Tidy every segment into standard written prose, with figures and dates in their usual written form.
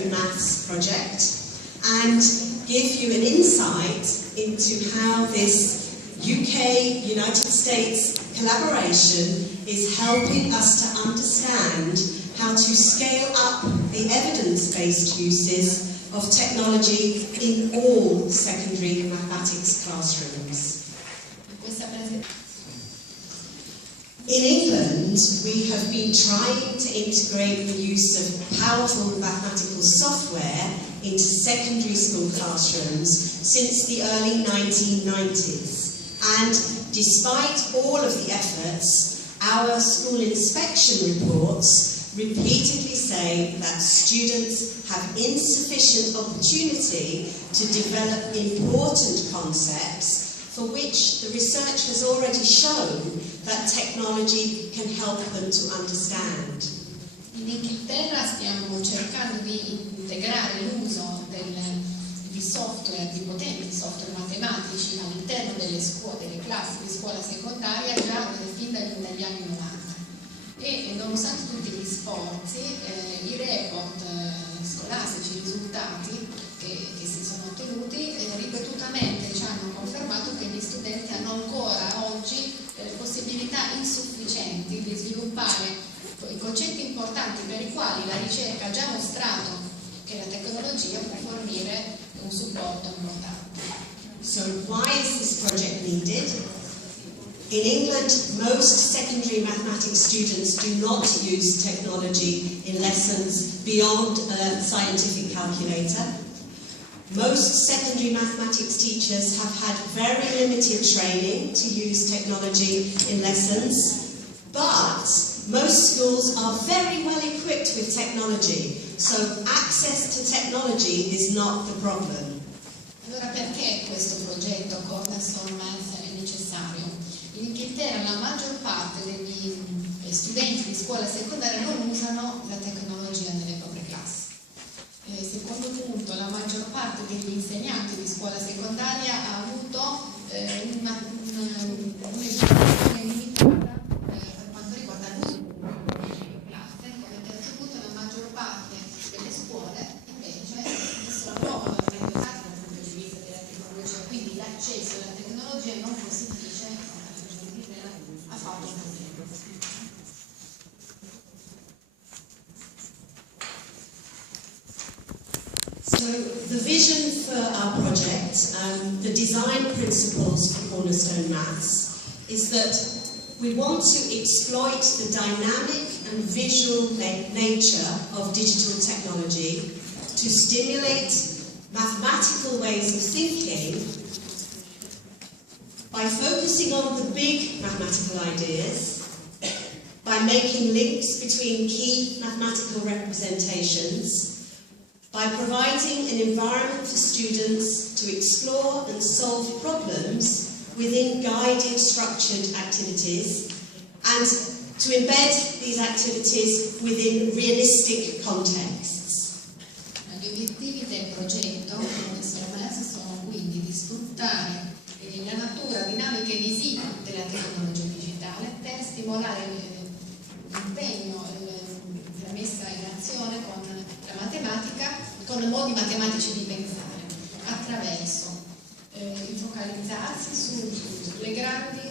Cornerstone Maths project and give you an insight into how this UK, United States collaboration is helping us to understand how to scale up the evidence-based uses of technology in all secondary mathematics classrooms. In England, we have been trying to integrate the use of powerful mathematical software into secondary school classrooms since the early 1990s. And despite all of the efforts, our school inspection reports repeatedly say that students have insufficient opportunity to develop important concepts for which the research has already shown that technology can help them to understand. In Inghilterra stiamo cercando di integrare l'uso di software, di potenti software matematici all'interno delle classi di scuola secondaria già fin dagli anni 90. E nonostante tutti gli sforzi, i report scolastici, i risultati che si sono ottenuti ripetutamente ci hanno confermato che gli studenti hanno ancora oggi possibilità insufficienti di sviluppare i concetti importanti per i quali la ricerca ha già mostrato che la tecnologia può fornire un supporto importante. So why is this project needed? In England, most secondary mathematics students do not use technology in lessons beyond a scientific calculator. Most secondary mathematics teachers have had very limited training to use technology in lessons, but most schools are very well equipped with technology, so access to technology is not the problem. Allora perché questo progetto Cornerstone Maths è necessario? In Inghilterra la maggior parte degli studenti di scuola secondaria non usano la tecnologia nelle proprie classi. Secondo punto, la maggior parte degli insegnanti di scuola secondaria ha avuto un'educazione limitata per quanto riguarda l'uso delle classe. Come terzo punto, la maggior parte delle scuole invece sono orientate dal punto di vista della tecnologia, quindi l'accesso alla tecnologia non costituisce affatto un problema. So the vision for our project, the design principles for Cornerstone Maths, is that we want to exploit the dynamic and visual nature of digital technology to stimulate mathematical ways of thinking by focusing on the big mathematical ideas, by making links between key mathematical representations, by providing an environment for students to explore and solve problems within guided structured activities, and to embed these activities within realistic contexts. Gli obiettivi del progetto Cornerstone Maths sono quindi di sfruttare la natura dinamica e visiva della tecnologia digitale per stimolare l'impegno, la messa in azione con la matematica, con modi matematici di pensare, attraverso il focalizzarsi sulle grandi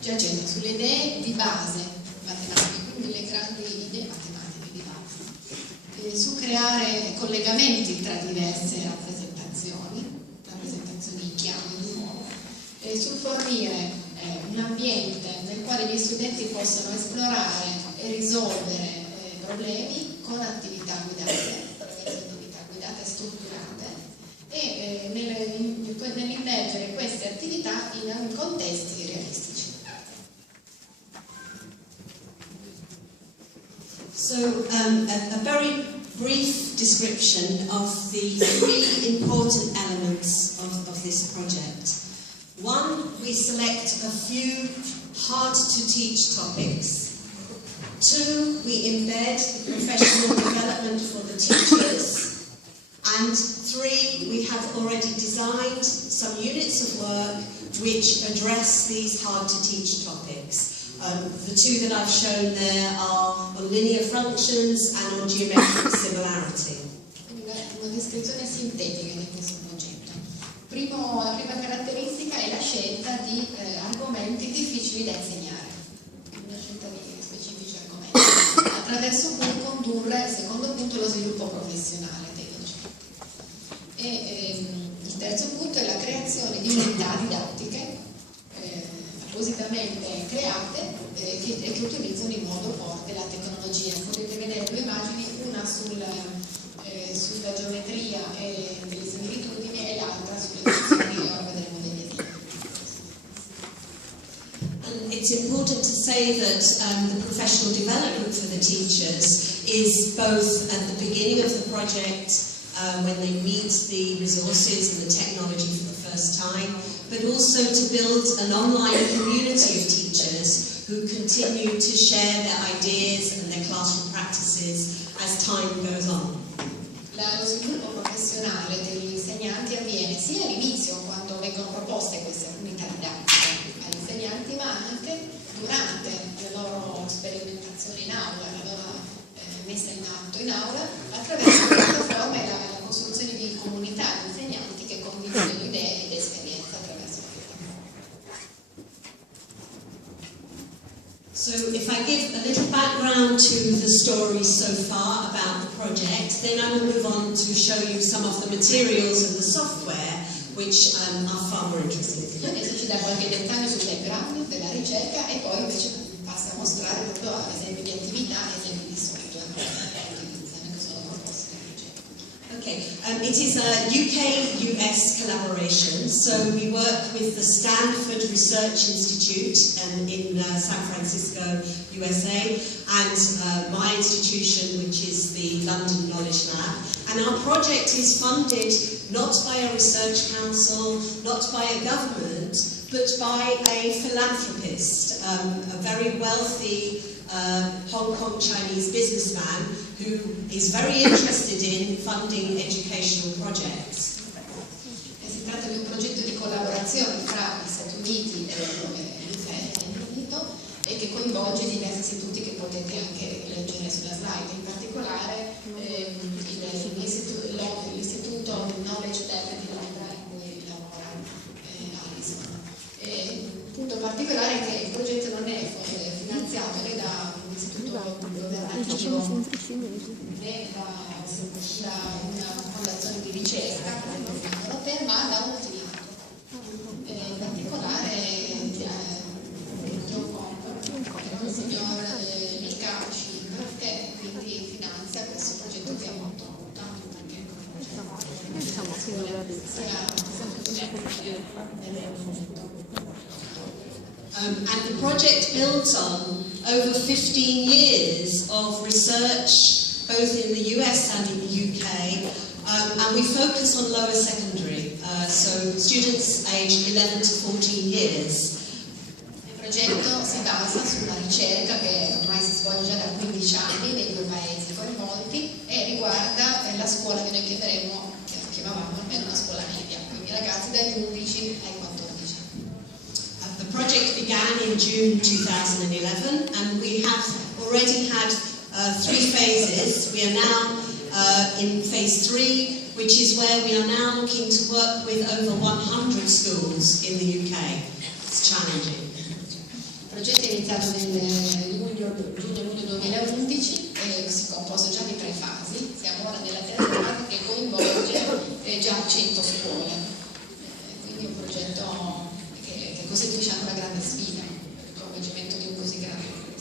sulle idee di base matematiche, quindi le grandi idee matematiche di base, su creare collegamenti tra diverse rappresentazioni chiave di nuovo, sul fornire un ambiente nel quale gli studenti possono esplorare e risolvere problemi con attività guidate strutturate e nell'immergere queste attività in contesti realistici. So a very brief description of the three important elements of this project. One, we select a few hard-to-teach topics. Two, we embed the professional development for the teachers. And three, we have already designed some units of work which address these hard-to-teach topics. The two that I've shown there are on linear functions and on geometric similarity. Una descrizione sintetica di questo progetto. La prima caratteristica è la scelta di argomenti difficili da insegnare, una scelta di specifici argomenti, attraverso cui condurre, secondo punto, lo sviluppo professionale tecnico. E il terzo punto è la creazione di unità didattiche appositamente create che utilizzano in modo forte la tecnologia. Potete vedere due immagini, una sulla geometria e delle similitudini e l'altra sulle funzioni, ora vedremo degli esempi. And it's important to say that the professional development for the teachers is both at the beginning of the project when they meet the resources and the technology for the first time, but also to build an online community of teachers who continue to share their ideas and their classroom practices as time goes on. Lo sviluppo professionale degli insegnanti avviene sia all'inizio, quando vengono proposte queste unità didattiche agli insegnanti, ma anche durante la loro sperimentazione in aula, la loro messa in atto in aula, attraverso piattaforme e la costruzione di comunità di insegnanti che condividono idee ed esperienze attraverso la piattaforma. So if I give a little background to the story so far about the project, then I will move on to show you some of the materials and the software which are far more interesting. Adesso ci dà qualche dettaglio sul background della ricerca e poi invece passa a mostrare proprio esempi di attività e esempi di software che sono proposti nella ricerca. Okay, it is a UK-US collaboration, so we work with the Stanford Research Institute in San Francisco, USA, and my institution, which is the London Knowledge Lab. And our project is funded not by a research council, not by a government, but by a philanthropist, a very wealthy Hong Kong Chinese businessman who is very interested in funding educational projects. Si tratta di un progetto di collaborazione tra gli Stati Uniti e l'Regno Unito e che coinvolge diversi istituti che potete anche leggere sulla slide, in particolare l'istituto Knowledge Lab di Londra in cui lavora Alison. Il punto particolare è che il progetto non è finanziato né da un istituto governativo né da una fondazione di ricerca europea, ma da un privato, in particolare John Concord, che è un signor che quindi finanzia questo progetto che è molto importante perché and the project builds on over 15 years of research both in the US and in the UK, and we focus on lower secondary, so students aged 11 to 14 years. Il progetto si basa su una ricerca che ormai si svolge già da 15 anni nei due paesi coinvolti e riguarda la scuola che noi chiamavamo almeno una scuola media, quindi ragazzi dagli 11 ai 14 anni. The project began in June 2011 and we have already had 3 phases. We are now in phase 3, which is where we are now looking to work with over 100 schools in the UK. It's challenging. Il progetto è iniziato nel giugno-luglio 2011 e si è composto già di 3 fasi. Siamo ora nella terza fase che coinvolge già 100 scuole. Quindi è un progetto che costituisce anche una grande sfida, il coinvolgimento di un così grande gruppo.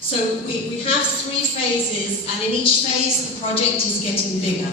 So we have 3 phases, and in each phase the project is getting bigger.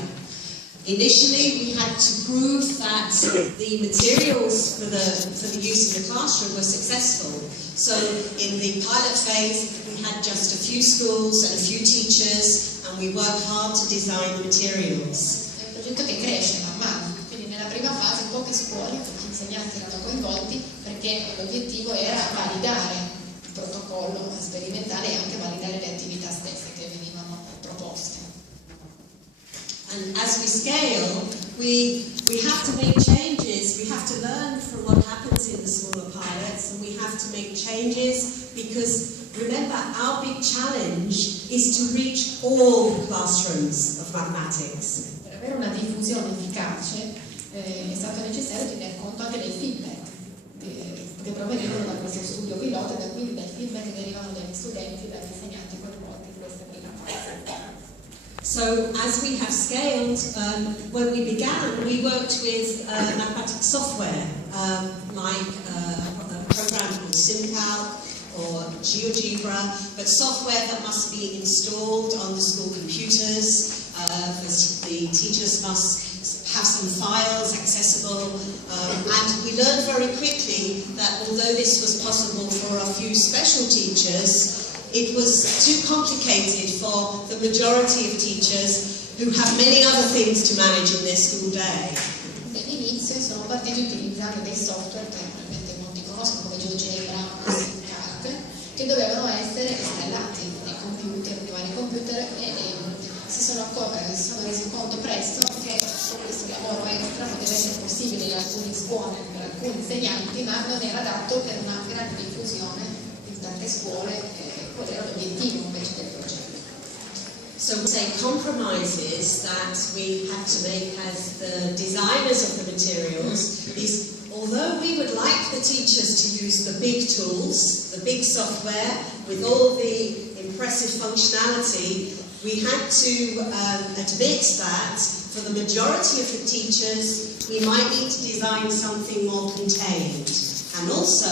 Initially, we had to prove that the materials for the use in the classroom were successful. So in the pilot phase, we had just a few schools and a few teachers, and we worked hard to design the materials. È un progetto che cresce man mano, quindi nella prima fase poche scuole, pochi insegnanti erano coinvolti perché l'obiettivo era validare il protocollo sperimentale e anche validare le attività stesse che venivano proposte. And as we scale, we have to make changes, we have to learn from what happened happens in the smaller pilots, and we have to make changes because, remember, our big challenge is to reach all classrooms of mathematics. Per avere una diffusione efficace è stato necessario tener conto anche del feedback che provenivano da questo studio pilota, da quindi dal feedback che derivano dagli studenti e dagli insegnanti coinvolti in questa prima fase. So, as we have scaled, when we began, we worked with mathematics software, like a program called SimCalc or GeoGebra, but software that must be installed on the school computers. The teachers must have some files accessible, and we learned very quickly that although this was possible for a few special teachers, it was too complicated for the majority of teachers who have many other things to manage in their school day. All'inizio sono partiti utilizzando dei software che probabilmente molti conoscono come GeoGebra o SimCalc, che dovevano essere installati nei computer, nei vari computer, e si sono resi conto presto che questo lavoro extra poteva essere possibile in alcune scuole, per alcuni insegnanti, ma non era adatto per una grande diffusione in tante scuole. Qual era l'obiettivo invece del progetto? So we say compromises that we had to make as the designers of the materials is, although we would like the teachers to use the big tools, the big software with all the impressive functionality, we had to admit that for the majority of the teachers we might need to design something more contained and also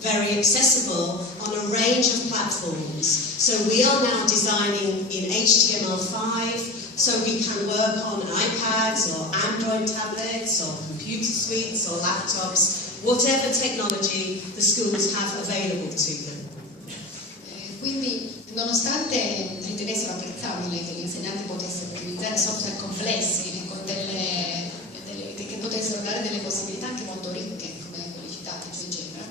very accessible on a range of platforms. So we are now designing in HTML5, so we can work on iPads or Android tablets or computer suites or laptops, whatever technology the schools have available to them. Quindi, nonostante ritenessero apprezzabile che gli insegnanti potessero utilizzare software complessi con che potessero dare delle possibilità anche molto ricche, come quelli citati, GeoGebra,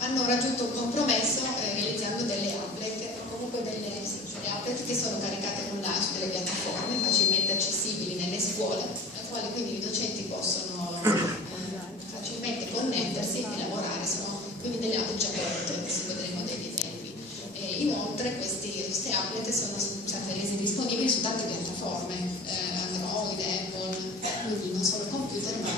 hanno raggiunto un compromesso realizzando delle applet, o comunque delle applet che sono caricate con l'ASH, delle piattaforme facilmente accessibili nelle scuole, alle quali quindi i docenti possono facilmente connettersi e lavorare. Sono quindi delle applet già pronte, adesso vedremo degli esempi. Inoltre queste applet sono state rese disponibili su tante piattaforme, Android, Apple, quindi non solo computer ma